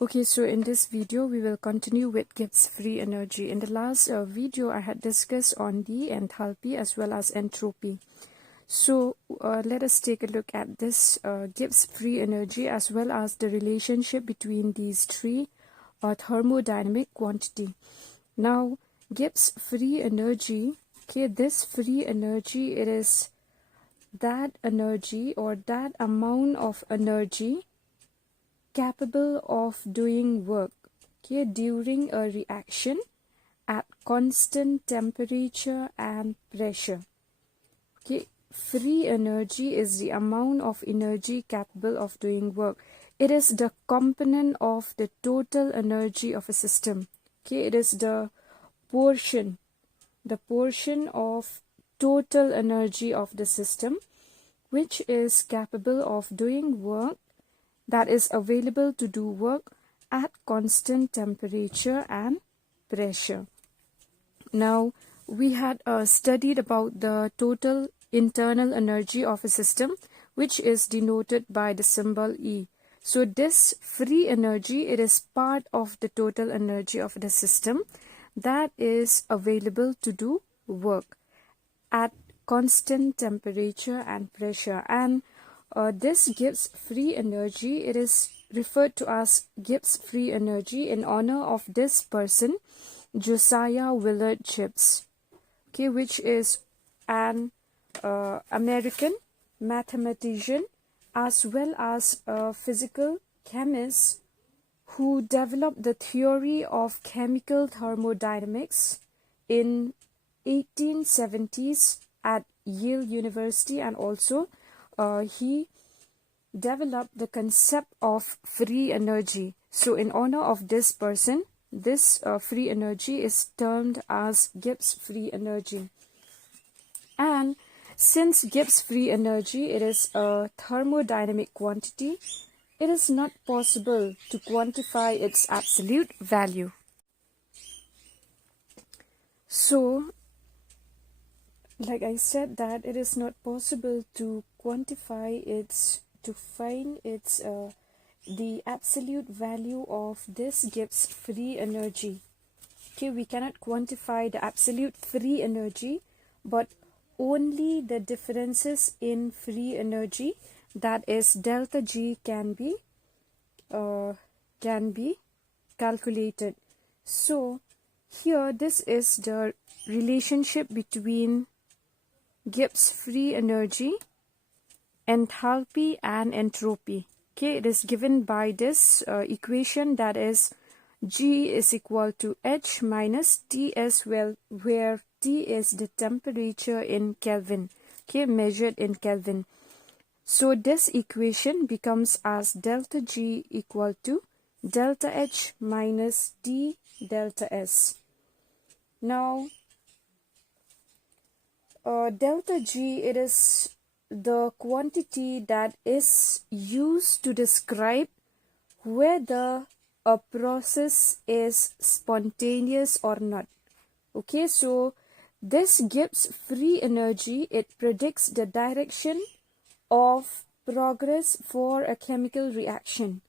Okay, so in this video we will continue with Gibbs free energy. In the last video I had discussed on the enthalpy as well as entropy. So let us take a look at this Gibbs free energy as well as the relationship between these three thermodynamic quantity. Now Gibbs free energy, okay, this free energy, it is that energy or that amount of energy capable of doing work, okay, during a reaction at constant temperature and pressure. Okay, free energy is the amount of energy capable of doing work. It is the component of the total energy of a system. Okay, it is the portion of total energy of the system which is capable of doing work, that is available to do work at constant temperature and pressure. Now, we had studied about the total internal energy of a system, which is denoted by the symbol E. So this free energy, it is part of the total energy of the system that is available to do work at constant temperature and pressure. And this Gibbs free energy, it is referred to as Gibbs free energy in honor of this person, Josiah Willard Gibbs, okay, which is an American mathematician as well as a physical chemist who developed the theory of chemical thermodynamics in 1870s at Yale University, and also he developed the concept of free energy. So in honor of this person, this free energy is termed as Gibbs free energy. And since Gibbs free energy, it is a thermodynamic quantity, it is not possible to quantify its absolute value. So, like I said, that it is not possible to quantify its, to find its the absolute value of this Gibbs free energy. Okay, we cannot quantify the absolute free energy, but only the differences in free energy, that is delta G, can be calculated. So here this is the relationship between Gibbs free energy, enthalpy and entropy. Okay, it is given by this equation, that is G is equal to H minus Ts, where T is the temperature in Kelvin, okay, measured in Kelvin. So this equation becomes as delta G equal to delta H minus D delta S. Now, delta G, it is the quantity that is used to describe whether a process is spontaneous or not. Okay, so this Gibbs free energy, it predicts the direction of progress for a chemical reaction.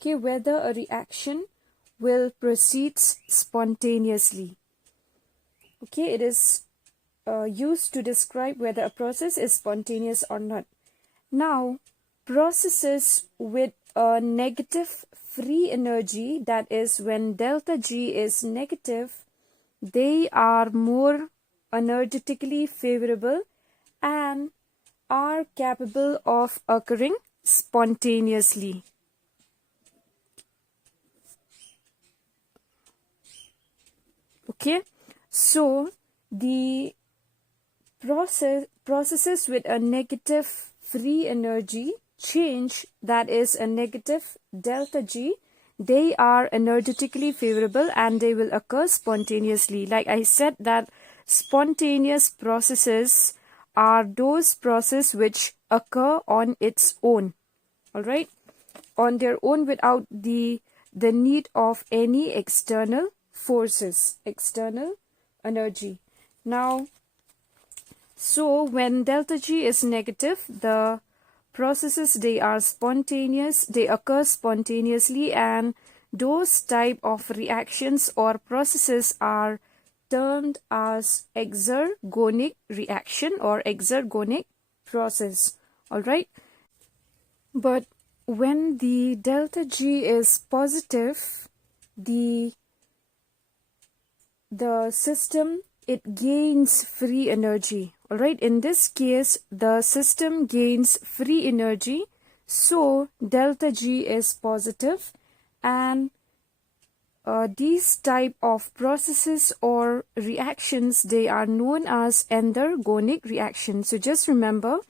Okay, whether a reaction will proceed spontaneously. Okay, it is used to describe whether a process is spontaneous or not. Now, processes with a negative free energy, that is when delta G is negative, they are more energetically favorable and are capable of occurring spontaneously. Okay, so the processes with a negative free energy change, that is a negative delta G, they are energetically favorable and they will occur spontaneously. Like I said, that spontaneous processes are those processes which occur on its own, all right, on their own, without the need of any external forces, external energy. Now, so when delta G is negative, the processes, they are spontaneous, they occur spontaneously, and those type of reactions or processes are termed as exergonic reaction or exergonic process. Alright, but when the delta G is positive, the system, it gains free energy. Alright, in this case the system gains free energy, so delta G is positive, and these type of processes or reactions, they are known as endergonic reactions. So just remember,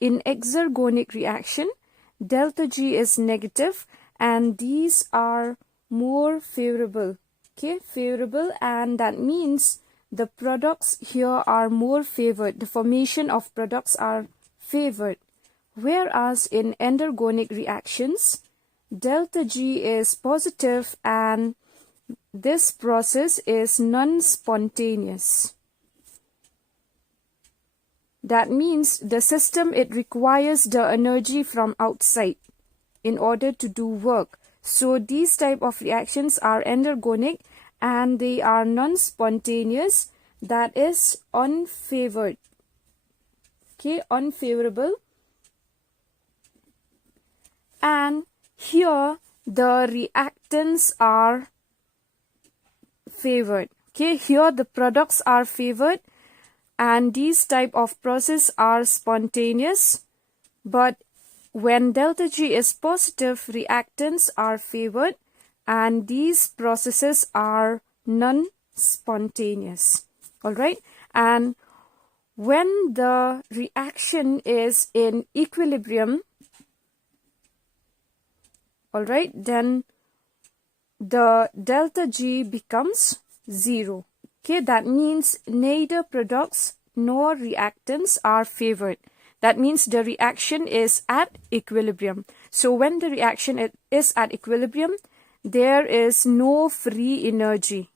in exergonic reaction, delta G is negative and these are more favorable. Okay, favorable, and that means the products here are more favored. The formation of products are favored. Whereas in endergonic reactions, delta G is positive and this process is non-spontaneous. That means the system, it requires the energy from outside in order to do work. So these type of reactions are endergonic and they are non-spontaneous, that is unfavored. Okay, unfavorable. And here the reactants are favored. Okay, here the products are favored and these type of process are spontaneous, but when delta G is positive, reactants are favored and these processes are non-spontaneous. Alright, and when the reaction is in equilibrium, alright, then the delta G becomes 0. Okay, that means neither products nor reactants are favored. That means the reaction is at equilibrium. So when the reaction is at equilibrium, there is no free energy.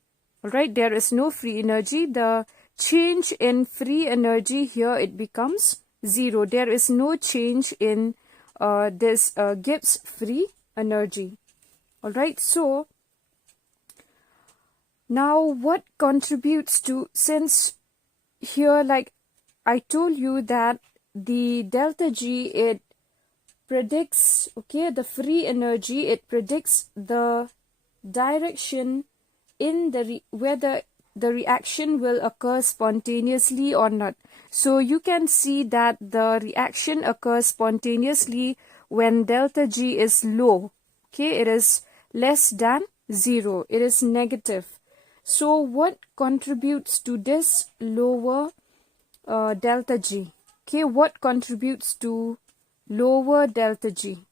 Alright, there is no free energy. The change in free energy here, it becomes 0. There is no change in this Gibbs free energy. Alright, so now what contributes to, since here like I told you that the delta G, it predicts, okay, the free energy, it predicts the direction in the whether the reaction will occur spontaneously or not. So you can see that the reaction occurs spontaneously when delta G is low. Okay, it is less than 0. It is negative. So what contributes to this lower delta G? Okay, what contributes to lower delta G?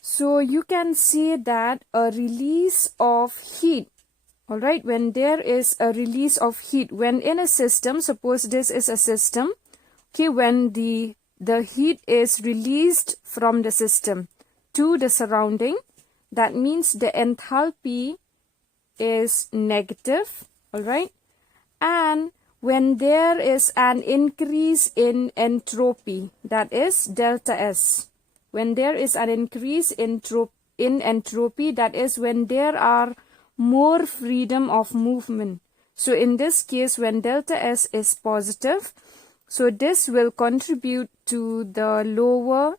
So you can see that a release of heat. Alright, when there is a release of heat, when in a system, suppose this is a system, okay, when the heat is released from the system to the surrounding, that means the enthalpy is negative. Alright, and when there is an increase in entropy, that is delta S. When there is an increase in entropy, that is when there are more freedom of movement. So in this case, when delta S is positive, so this will contribute to the lower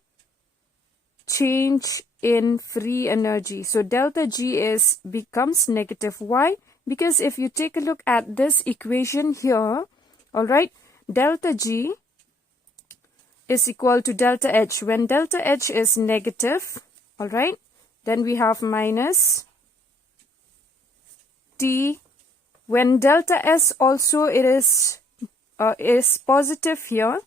change in free energy. So delta G becomes negative. Why? Because if you take a look at this equation here, alright, delta G is equal to delta H. When delta H is negative, alright, then we have minus T. When delta S also it is positive here,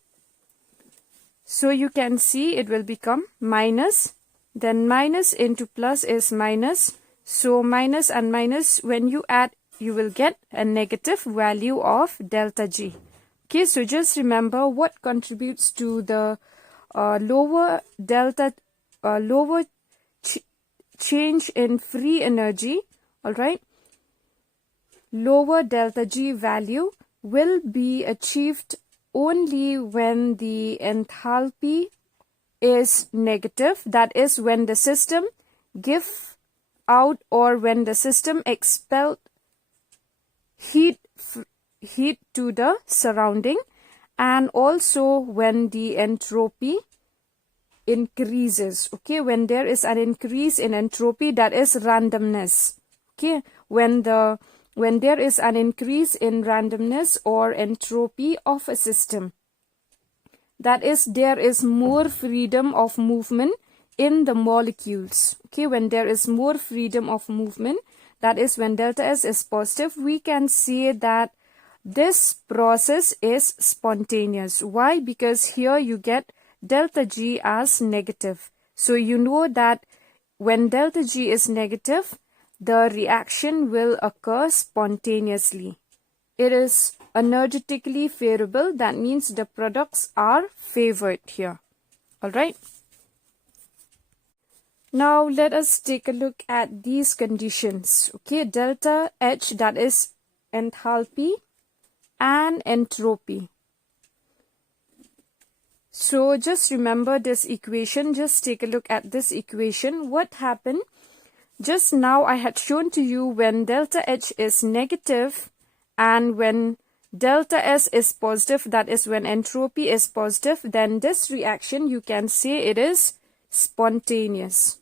so you can see it will become minus, then minus into plus is minus. So minus and minus, when you add, you will get a negative value of delta G. Okay, so just remember what contributes to the lower change in free energy. Alright, lower delta G value will be achieved only when the enthalpy is negative. That is when the system, give out or when the system expelled heat to the surrounding, and also when the entropy increases. Okay, when there is an increase in entropy, that is randomness. Okay, when there is an increase in randomness or entropy of a system, that is, there is more freedom of movement in the molecules. Okay, when there is more freedom of movement, that is when delta S is positive, we can say that this process is spontaneous. Why? Because here you get delta G as negative. So you know that when delta G is negative, the reaction will occur spontaneously. It is energetically favorable. That means the products are favored here. Alright. Now let us take a look at these conditions. Okay, delta H, that is enthalpy and entropy. So just remember this equation. Just take a look at this equation. What happened? Just now I had shown to you when delta H is negative and when delta S is positive, that is when entropy is positive, then this reaction you can say it is spontaneous.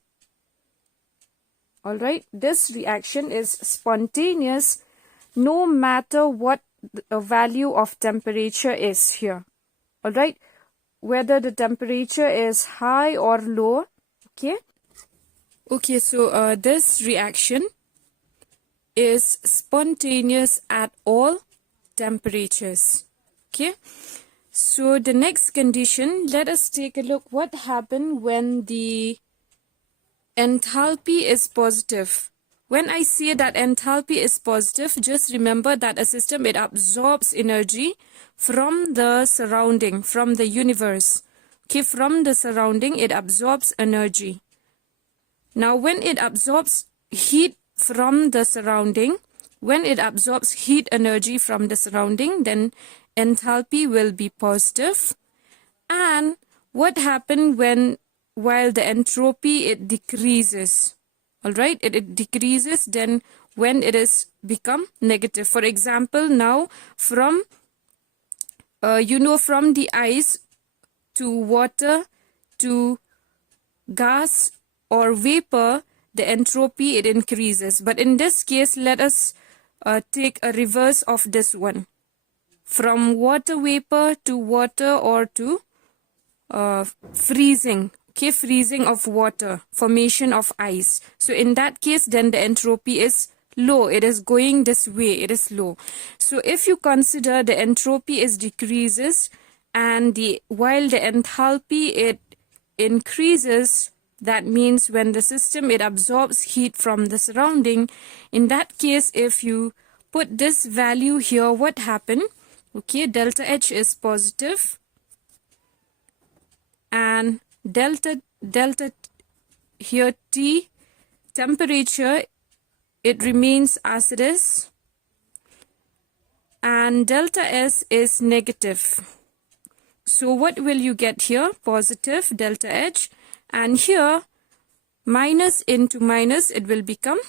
Alright, this reaction is spontaneous no matter what the value of temperature is here. Alright, whether the temperature is high or low. Okay, so this reaction is spontaneous at all temperatures. Okay, so the next condition, let us take a look what happened when the enthalpy is positive. When I say that enthalpy is positive, just remember that a system, it absorbs energy from the surrounding, from the universe. Okay, from the surrounding, it absorbs energy. Now, when it absorbs heat from the surrounding, when it absorbs heat energy from the surrounding, then enthalpy will be positive. And what happens while the entropy, it decreases? Alright, it decreases then when it is become negative. For example, now from from the ice to water to gas or vapor, the entropy, it increases. But in this case, let us take a reverse of this one. From water vapor to water or to freezing. Okay, freezing of water, formation of ice. So in that case, then the entropy is low. It is going this way. It is low. So if you consider the entropy is decreases and while the enthalpy, it increases, that means when the system, it absorbs heat from the surrounding. In that case, if you put this value here, what happened? Okay, delta H is positive and delta here T, temperature, it remains as it is, and delta S is negative. So what will you get here? Positive delta H, and here minus into minus, it will become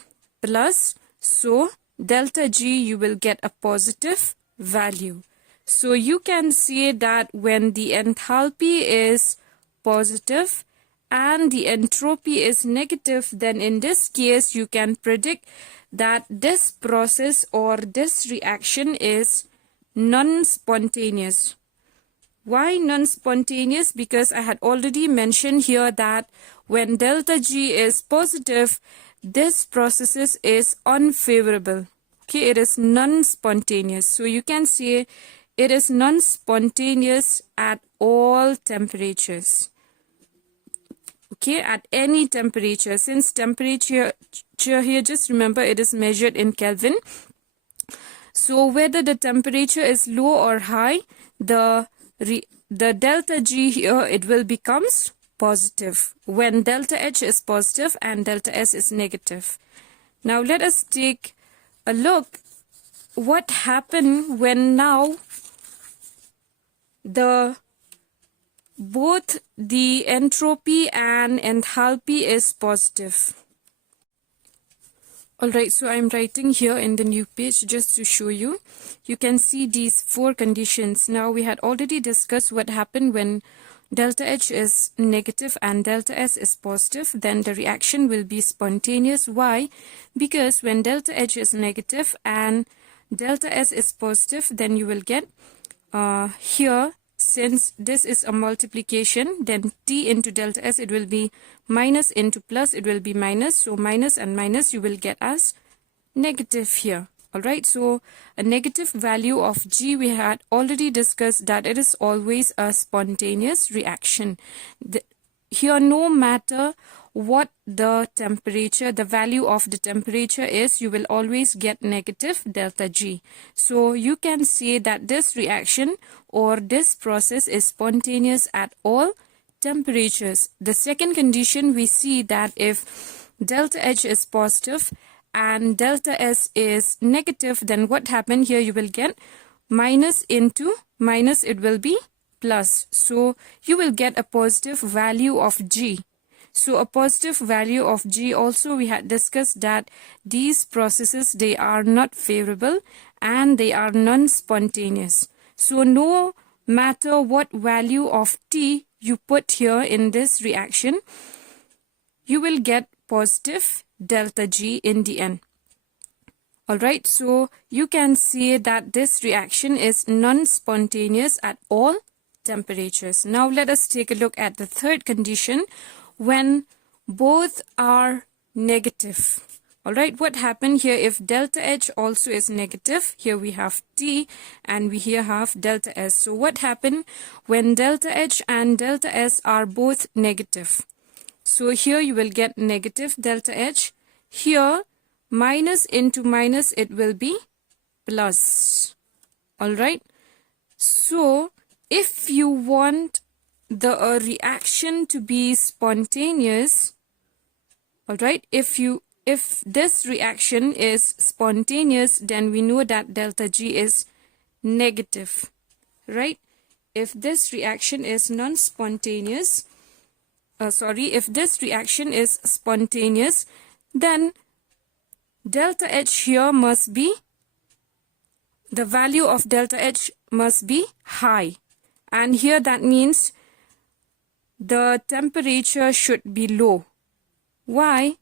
plus. So delta G, you will get a positive value. So you can say that when the enthalpy is positive and the entropy is negative, then in this case you can predict that this process or this reaction is non-spontaneous. Why non-spontaneous? Because I had already mentioned here that when delta G is positive, this process is unfavorable. Okay, it is non-spontaneous. So you can say it is non-spontaneous at all temperatures. Okay, at any temperature. Since temperature here, just remember it is measured in Kelvin. So whether the temperature is low or high, the delta G here, it will becomes positive when delta H is positive and delta S is negative. Now let us take a look what happened when now both the entropy and enthalpy is positive. Alright, so I'm writing here in the new page just to show you. You can see these 4 conditions. Now we had already discussed what happened when delta H is negative and delta S is positive. Then the reaction will be spontaneous. Why? Because when delta H is negative and delta S is positive, then you will get here, since this is a multiplication, then T into delta S, it will be minus into plus, it will be minus. So minus and minus you will get as negative here. Alright, so a negative value of G, we had already discussed that it is always a spontaneous reaction. Here, no matter what the temperature, the value of the temperature is, you will always get negative delta G. So you can say that this reaction or this process is spontaneous at all temperatures. The second condition, we see that if delta H is positive and delta S is negative, then what happened here? You will get minus into minus, it will be plus. So you will get a positive value of G. So a positive value of G, also we had discussed that these processes, they are not favorable and they are non-spontaneous. So no matter what value of T you put here in this reaction, you will get positive delta G in the end. Alright, so you can see that this reaction is non-spontaneous at all temperatures. Now let us take a look at the third condition, when both are negative. Alright, what happened here if delta H also is negative? Here we have T and we here have delta S. So what happened when delta H and delta S are both negative? So here you will get negative delta H. Here minus into minus, it will be plus. Alright, so if you want the reaction to be spontaneous, alright, if this reaction is spontaneous, then we know that delta G is negative, right? If this reaction is non-spontaneous, if this reaction is spontaneous, then delta H here must be, the value of delta H must be high. And here that means the temperature should be low. Why?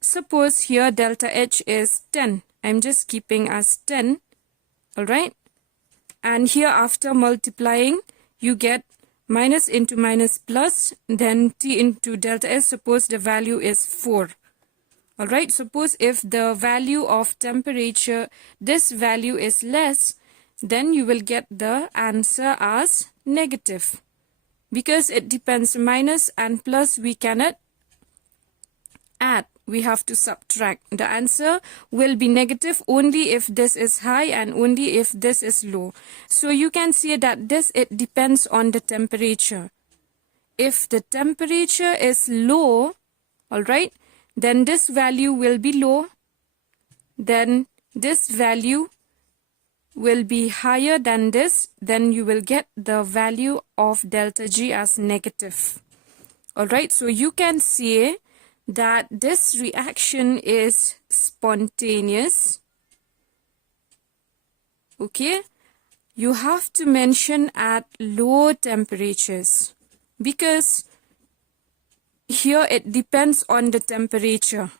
Suppose here delta H is 10. I'm just keeping as 10. Alright. And here after multiplying, you get minus into minus plus, then T into delta S. Suppose the value is 4. Alright. Suppose if the value of temperature, this value is less, then you will get the answer as negative. Because it depends, minus and plus we cannot add, we have to subtract. The answer will be negative only if this is high and only if this is low. So you can see that this, it depends on the temperature. If the temperature is low, alright, then this value will be low, then this value will be higher than this, then you will get the value of delta G as negative. Alright, so you can see that this reaction is spontaneous. Okay, you have to mention at low temperatures because here it depends on the temperature.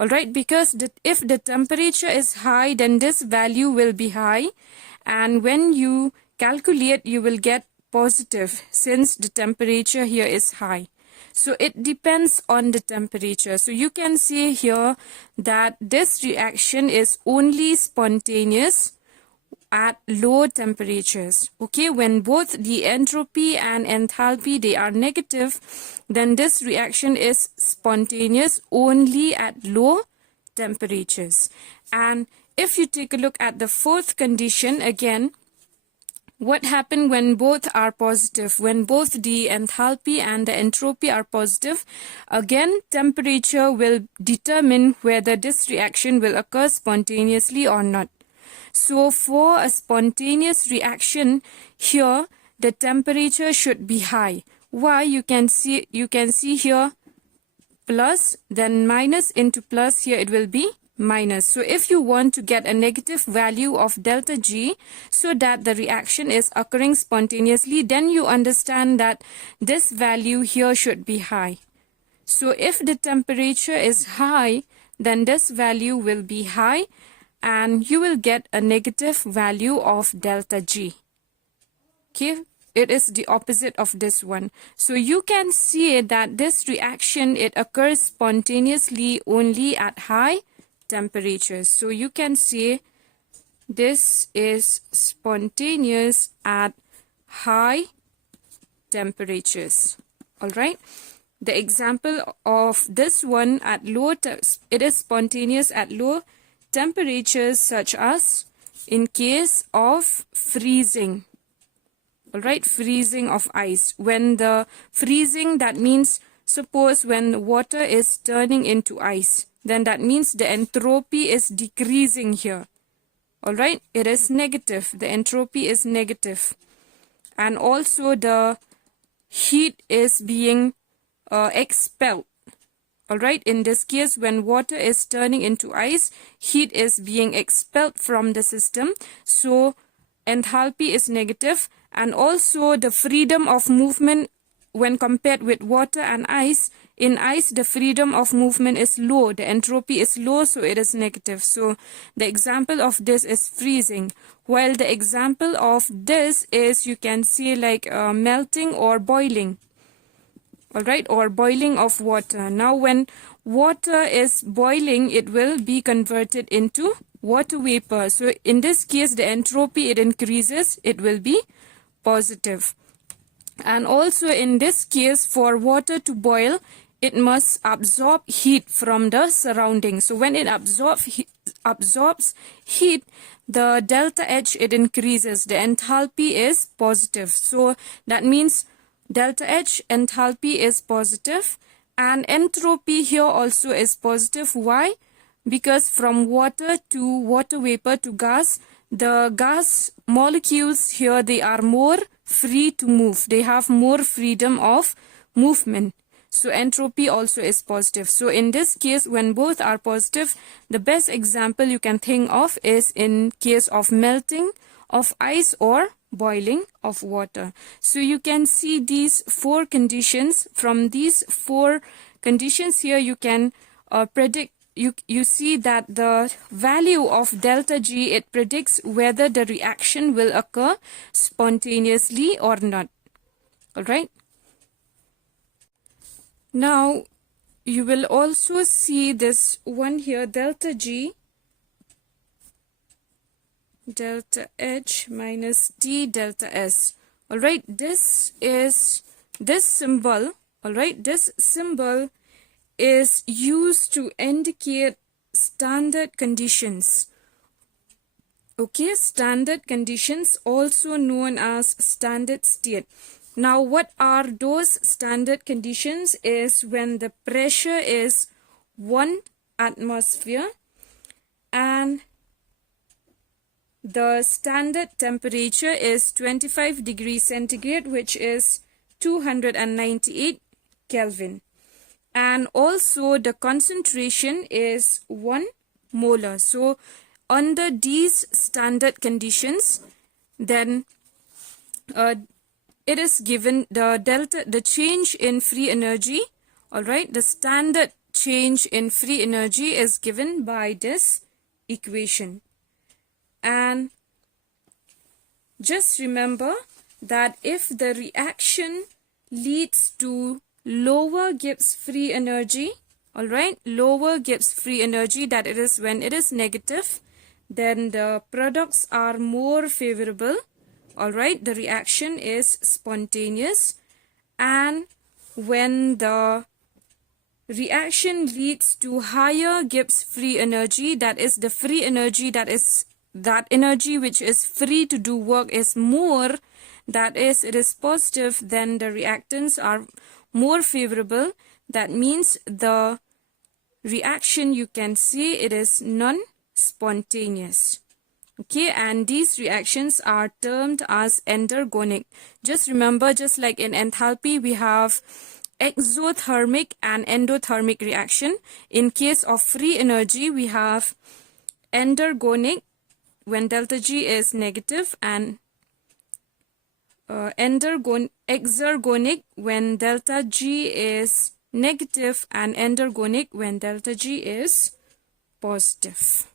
Alright, because if the temperature is high, then this value will be high, and when you calculate, you will get positive since the temperature here is high. So it depends on the temperature. So you can see here that this reaction is only spontaneous at low temperatures. Okay, when both the entropy and enthalpy, they are negative, then this reaction is spontaneous only at low temperatures. And if you take a look at the fourth condition, again, what happened when both are positive? When both the enthalpy and the entropy are positive, again, temperature will determine whether this reaction will occur spontaneously or not. So for a spontaneous reaction here, the temperature should be high. Why? You can see here plus, then minus into plus, here it will be minus. So if you want to get a negative value of delta G so that the reaction is occurring spontaneously, then you understand that this value here should be high. So if the temperature is high, then this value will be high and you will get a negative value of delta G. Okay, it is the opposite of this one. So you can see that this reaction, it occurs spontaneously only at high temperatures. So you can say this is spontaneous at high temperatures. All right. The example of this one at it is spontaneous at low temperatures, such as in case of freezing. All right, freezing of ice. When the freezing, that means suppose when water is turning into ice, then that means the entropy is decreasing here. All right, it is negative. The entropy is negative. And also the heat is being expelled. All right, in this case, when water is turning into ice, heat is being expelled from the system. So enthalpy is negative, and also the freedom of movement when compared with water and ice. In ice, the freedom of movement is low. The entropy is low, so it is negative. So the example of this is freezing. While the example of this is, you can see like melting or boiling. All right, or boiling of water. Now when water is boiling, it will be converted into water vapor. So in this case, the entropy, it increases, it will be positive. And also in this case, for water to boil, it must absorb heat from the surroundings. So when it absorbs heat, the delta H, it increases. The enthalpy is positive. So that means delta H, enthalpy is positive, and entropy here also is positive. Why? Because from water to water vapor to gas, the gas molecules here, they are more free to move. They have more freedom of movement. So entropy also is positive. So in this case, when both are positive, the best example you can think of is in case of melting of ice or boiling of water. So you can see these four conditions. From these four conditions here, you can predict, you see that the value of delta G, it predicts whether the reaction will occur spontaneously or not. All right. Now you will also see this one here, delta G, delta H minus D delta S. All right, this is this symbol. All right, this symbol is used to indicate standard conditions. Okay, standard conditions, also known as standard state. Now, what are those standard conditions? Is when the pressure is 1 atmosphere and the standard temperature is 25 degrees centigrade, which is 298 Kelvin. And also the concentration is 1 molar. So under these standard conditions, then it is given the change in free energy. All right, the standard change in free energy is given by this equation. And just remember that if the reaction leads to lower Gibbs free energy, all right, lower Gibbs free energy, that it is when it is negative, then the products are more favorable. All right, the reaction is spontaneous. And when the reaction leads to higher Gibbs free energy, that is the free energy, that energy which is free to do work is more, that is, it is positive, then the reactants are more favorable. That means the reaction, you can see it is non-spontaneous. Okay, and these reactions are termed as endergonic. Just remember, just like in enthalpy, we have exothermic and endothermic reaction. In case of free energy, we have endergonic when delta G is negative, and exergonic when delta G is negative, and endergonic when delta G is positive.